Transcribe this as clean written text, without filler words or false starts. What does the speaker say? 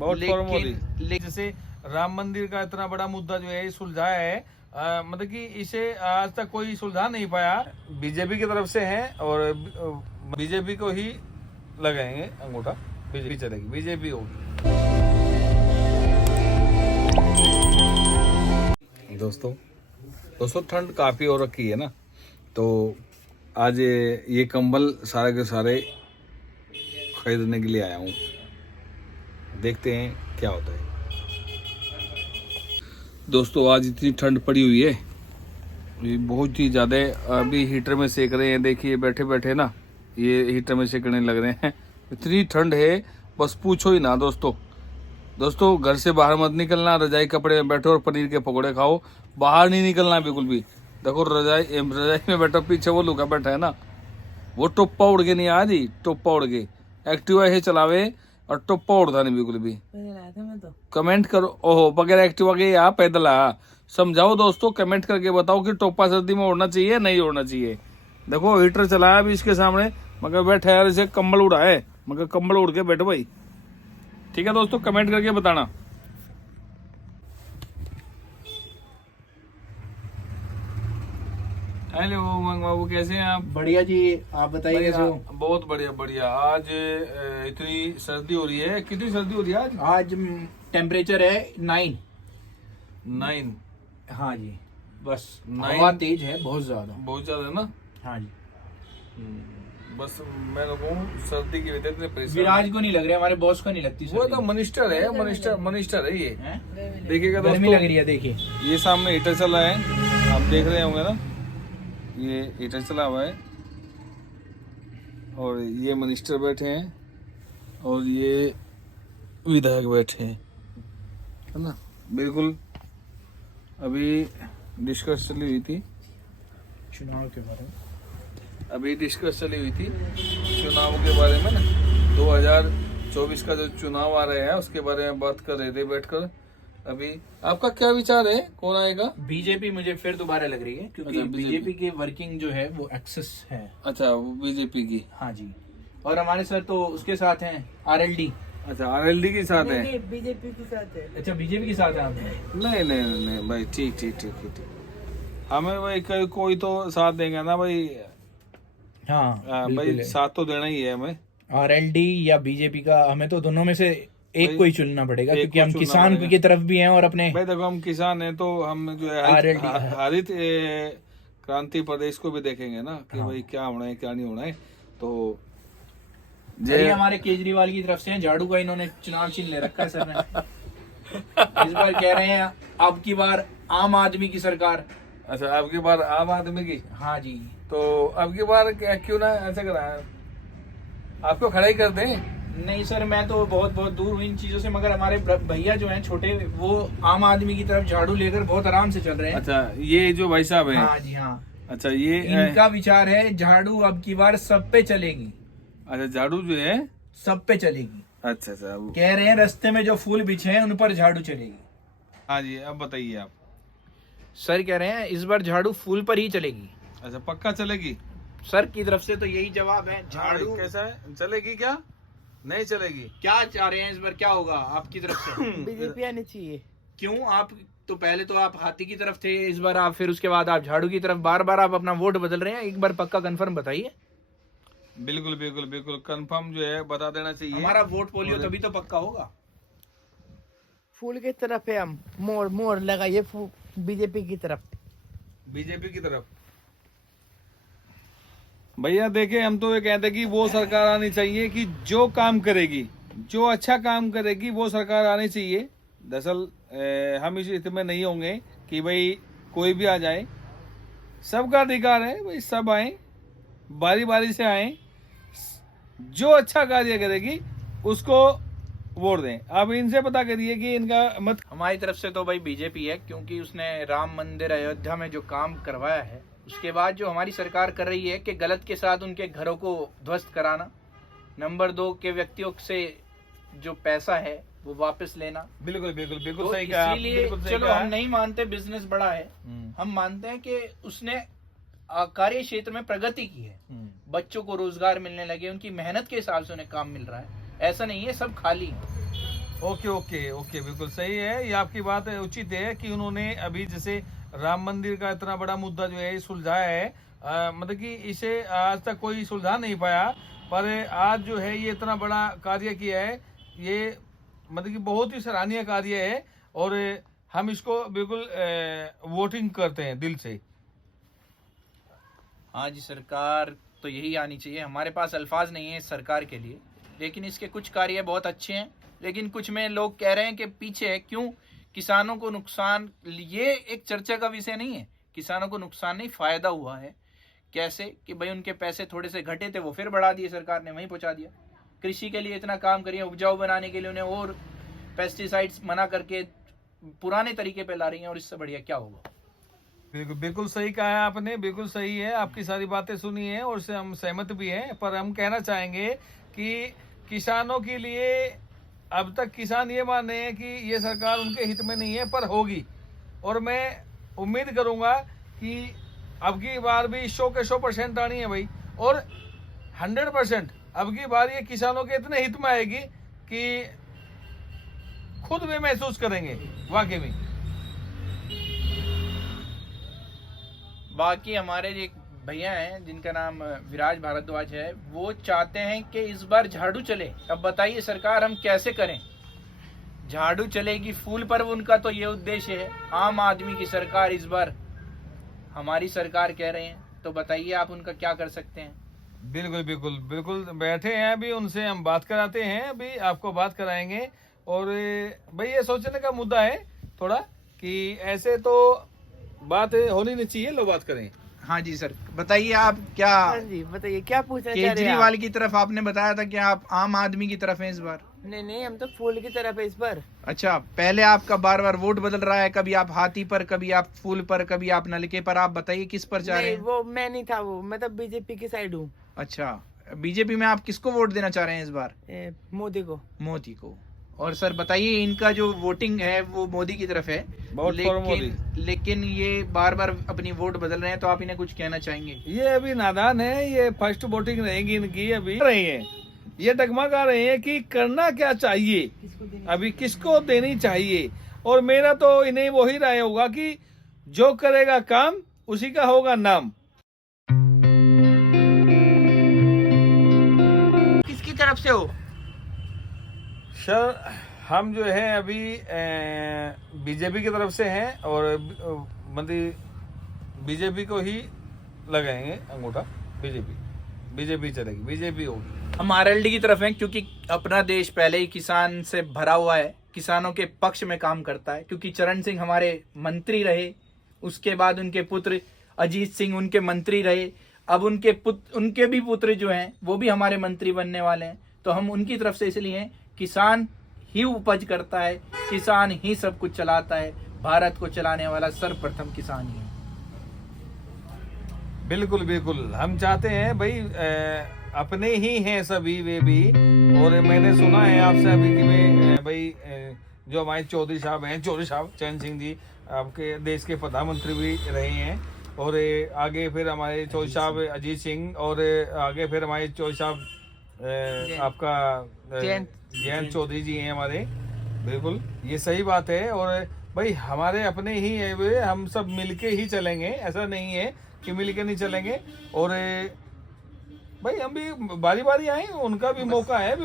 बहुत प्रॉब्लम हो रही। जैसे राम मंदिर का इतना बड़ा मुद्दा जो है सुलझाया है, मतलब कि इसे आज तक कोई सुलझा नहीं पाया। बीजेपी की तरफ से है और बीजेपी को ही लगाएंगे अंगूठा, बीजेपी चलेगी, बीजेपी होगी। दोस्तों ठंड काफी हो रखी है ना, तो आज ये कंबल सारे के सारे खरीदने के लिए आया हूँ। देखते हैं क्या होता है। दोस्तों आज इतनी ठंड पड़ी हुई है, ये बहुत ही ज़्यादा। अभी हीटर में सेक रहे हैं, देखिए बैठे बैठे ना ये हीटर में सेकने लग रहे हैं। इतनी ठंड है बस पूछो ही ना दोस्तों घर से बाहर मत निकलना, रजाई कपड़े में बैठो और पनीर के पकौड़े खाओ, बाहर नहीं निकलना बिल्कुल भी। देखो रजाई में बैठो, पीछे वो लुका बैठा है ना, वो टोप्पा उड़ के नहीं आ जी, टोप्पा उड़ के एक्टिवा है चलावे और टोप्पा उड़ता नहीं बिल्कुल भी। तो कमेंट करो, ओहो बगैर एक्टिवा के या पैदल आ, समझाओ दोस्तों, कमेंट करके बताओ कि टोप्पा सर्दी में उड़ना चाहिए नहीं उड़ना चाहिए। देखो हीटर चलाया अभी इसके सामने, मगर बैठा यार, इसे कंबल उड़ा है, मगर कंबल उड़ के बैठो भाई। ठीक है दोस्तों, कमेंट करके बताना। हेलो उमंग बाबू, कैसे हैं आप? बढ़िया जी, आप बताइए कैसे हो? बहुत बढ़िया बढ़िया। आज इतनी सर्दी हो रही है, कितनी सर्दी हो रही है आज? आज टेम्परेचर है 9। हाँ जी, बस 9 हवा तेज है, बहुत ज्यादा है ना। हाँ जी, बस मैं लोगों सर्दी की वजह से परेशान। विराज को नहीं लग रहा है, हमारे बॉस को नहीं लगती वो सर्दी। तो मिनिस्टर है, मिनिस्टर है ये। देखिएगा गर्मी दोस्तों, लग रही है, देखिए ये सामने हीटर चल रहा है, आप देख रहे होंगे ना, ये हीटर चला हुआ है और ये मिनिस्टर बैठे हैं और ये विधायक बैठे हैं, है ना। बिल्कुल अभी डिस्कस चली हुई थी चुनाव के बारे में, चुनाव के बारे में ना, 2024 का जो चुनाव आ रहा है उसके बारे में बात कर रहे थे बैठकर। अभी आपका क्या विचार है, कौन आएगा? बीजेपी मुझे फिर दोबारा लग रही है, क्योंकि बीजेपी की वर्किंग जो है वो एक्सेस है। अच्छा, वो बीजेपी की। हाँ जी, और हमारे सर तो उसके साथ हैं, आरएलडी। अच्छा, आरएलडी के साथ है? बीजेपी के साथ है। अच्छा, बीजेपी के साथ है आप? नहीं भाई, ठीक। हमें भाई कोई तो साथ देंगे ना भाई। हाँ भाई साथ तो देना ही है हमें, आरएलडी या बीजेपी का। हमें तो दोनों में से एक को ही चुनना पड़ेगा, क्योंकि हम किसान की तरफ भी हैं और अपने भाई देखो हम किसान हैं, तो हम जो है हरित क्रांति प्रदेश को भी देखेंगे ना कि भाई क्या होना है क्या नहीं होना है। तो ये हमारे केजरीवाल की तरफ से हैं, झाड़ू का इन्होंने चुनाव चिन्ह ले रखा है सर ने। इस बार कह रहे हैं अब की बार आम आदमी की सरकार। अच्छा, अब की बार आम आदमी की? हाँ जी, तो अब की बार क्यों ना ऐसा कराया, आपको खड़ा ही कर दें? नहीं सर, मैं तो बहुत दूर हूँ इन चीजों से, मगर हमारे भैया जो हैं छोटे, वो आम आदमी की तरफ झाड़ू लेकर बहुत आराम से चल रहे हैं। अच्छा, ये जो भाई साहब है? हाँ जी हाँ। अच्छा, ये इनका विचार है झाड़ू अब की बार सब पे चलेगी। अच्छा, झाड़ू जो है सब पे चलेगी। अच्छा, कह रहे हैं रास्ते में जो फूल बिछे हैं उन पर झाड़ू चलेगी। हाँ जी, अब बताइए आप। सर कह रहे हैं इस बार झाड़ू फूल पर ही चलेगी। अच्छा, पक्का चलेगी? सर की तरफ से तो यही जवाब है। झाड़ू कैसा है, चलेगी क्या नहीं चलेगी? क्या चाह रहे हैं इस बार, क्या होगा आपकी तरफ से? बीजेपी आनी चाहिए। क्यों? आप तो पहले तो आप हाथी की तरफ थे, इस बार आप, फिर उसके बाद आप झाड़ू की तरफ, बार आप अपना वोट बदल रहे हैं। एक बार पक्का कंफर्म बताइए। बिल्कुल कंफर्म जो है बता देना चाहिए। हमारा वोट पोलियो तभी तो पक्का होगा। फूल की तरफ है हम, मोर लगाइए बीजेपी की तरफ। भैया देखिए, हम तो ये कहते हैं कि वो सरकार आनी चाहिए कि जो काम करेगी, जो अच्छा काम करेगी वो सरकार आनी चाहिए। दरअसल हम इस स्थिति में नहीं होंगे कि भाई कोई भी आ जाए, सबका अधिकार है भाई, सब आए, बारी बारी से आए, जो अच्छा कार्य करेगी उसको वोट दें। अब इनसे पता करिए कि इनका मत। हमारी तरफ से तो भाई बीजेपी है, क्योंकि उसने राम मंदिर अयोध्या में जो काम करवाया है, उसके बाद जो हमारी सरकार कर रही है कि गलत के साथ उनके घरों को ध्वस्त कराना, नंबर 2 के व्यक्तियों से जो पैसा है वो वापस लेना। बिल्कुल तो सही कहा। इसीलिए चलो हम नहीं मानते बिजनेस बड़ा है, हम मानते हैं कि उसने कार्य क्षेत्र में प्रगति की है, बच्चों को रोजगार मिलने लगे, उनकी मेहनत के हिसाब से उन्हें काम मिल रहा है। ऐसा नहीं है सब खाली है। ओके ओके ओके, बिल्कुल सही है, ये आपकी बात उचित है कि उन्होंने अभी जैसे राम मंदिर का इतना बड़ा मुद्दा जो है सुलझाया है, मतलब कि इसे आज तक कोई सुलझा नहीं पाया, पर आज जो है ये इतना बड़ा कार्य किया है, ये मतलब कि बहुत ही सराहनीय कार्य है और हम इसको बिल्कुल वोटिंग करते हैं दिल से। हाँ जी, सरकार तो यही आनी चाहिए, हमारे पास अल्फाज नहीं है इस सरकार के लिए, लेकिन इसके कुछ कार्य बहुत अच्छे हैं, लेकिन कुछ में लोग कह रहे हैं कि पीछे है। क्यों? किसानों को नुकसान, ये एक चर्चा का विषय नहीं है, किसानों को नुकसान नहीं फायदा हुआ है। कैसे? कि भाई उनके पैसे थोड़े से घटे थे, वो फिर बढ़ा दिए सरकार ने, वहीं पहुंचा दिया। कृषि के लिए इतना काम करिए, उपजाऊ बनाने के लिए उन्हें और पेस्टिसाइड्स मना करके पुराने तरीके पे ला रही हैं, और इससे बढ़िया क्या होगा। बिल्कुल बिल्कुल सही कहा है आपने, बिल्कुल सही है, आपकी सारी बातें सुनी है और से हम सहमत भी हैं, पर हम कहना चाहेंगे कि किसानों के लिए अब तक किसान ये माने हैं कि ये सरकार उनके हित में नहीं है, पर होगी, और मैं उम्मीद करूंगा कि अब की बार भी 100 के 100% आनी है भाई, और 100% अब की बार ये किसानों के इतने हित में आएगी कि खुद भी महसूस करेंगे वाकई में। बाकी हमारे एक भैया हैं जिनका नाम विराज भारद्वाज है, वो चाहते हैं कि इस बार झाड़ू चले। अब बताइए सरकार हम कैसे करें? झाड़ू चलेगी, फूल पर्व उनका तो ये उद्देश्य है, आम आदमी की सरकार इस बार हमारी सरकार कह रहे हैं, तो बताइए आप उनका क्या कर सकते हैं? बिल्कुल बिल्कुल बिल्कुल, बैठे हैं अभी, उनसे हम बात कराते हैं, अभी आपको बात कराएंगे। और भाई ये सोचने का मुद्दा है थोड़ा कि ऐसे तो बात होनी नहीं चाहिए, लो बात करें। हाँ जी सर, बताइए आप क्या। हाँ जी बताइए, क्या पूछना चाह रहे हैं केजरीवाल आप? की तरफ आपने बताया था कि आप आम आदमी की तरफ हैं इस बार। नहीं नहीं, हम तो फूल की तरफ है इस बार। अच्छा, पहले आपका बार बार वोट बदल रहा है, कभी आप हाथी पर, कभी आप फूल पर, कभी आप नलके पर, आप बताइए किस पर चाह रहे नहीं हैं? वो मैं नहीं था, वो मैं तो बीजेपी की साइड हूँ। अच्छा, बीजेपी में आप किसको वोट देना चाह रहे हैं इस बार? मोदी को। मोदी को। और सर बताइए, इनका जो वोटिंग है वो मोदी की तरफ है, वोट फॉर मोदी। लेकिन ये बार बार अपनी वोट बदल रहे हैं, तो आप इन्हें कुछ कहना चाहेंगे? ये अभी नादान है, ये फर्स्ट वोटिंग रहेगी इनकी, अभी रही है, ये डगमगा रहे हैं कि करना क्या चाहिए, अभी किसको देनी चाहिए। और मेरा तो इन्हें वही राय होगा कि जो करेगा काम उसी का होगा नाम। किसकी तरफ से हो? सर हम जो है अभी बीजेपी की तरफ से हैं, और मतलब बीजेपी को ही लगाएंगे अंगूठा, बीजेपी चलेगी, बीजेपी होगी। हम आरएलडी की तरफ हैं, क्योंकि अपना देश पहले ही किसान से भरा हुआ है, किसानों के पक्ष में काम करता है। क्योंकि चरण सिंह हमारे मंत्री रहे, उसके बाद उनके पुत्र अजीत सिंह उनके मंत्री रहे, अब उनके भी पुत्र जो हैं वो भी हमारे मंत्री बनने वाले हैं। तो हम उनकी तरफ से इसलिए हैं, किसान ही उपज करता है, किसान ही सब कुछ चलाता है, भारत को चलाने वाला सर्वप्रथम किसान ही है। बिल्कुल बिल्कुल, हम चाहते हैं भाई अपने ही हैं सभी वे भी। और मैंने सुना है आपसे अभी कि भाई जो हमारे चौधरी साहब हैं, चौधरी साहब चरण सिंह जी आपके देश के प्रधानमंत्री भी रहे हैं, और आगे फिर हमारे चौधरी साहब अजीत सिंह, और आगे फिर हमारे चौधरी साहब आपका जयंत चौधरी जी हैं हमारे। बिल्कुल ये सही बात है, और भाई हमारे अपने ही है वे, हम सब मिलके ही चलेंगे, ऐसा नहीं है कि मिलके नहीं चलेंगे। और भाई हम भी बारी बारी आए, उनका भी मौका है।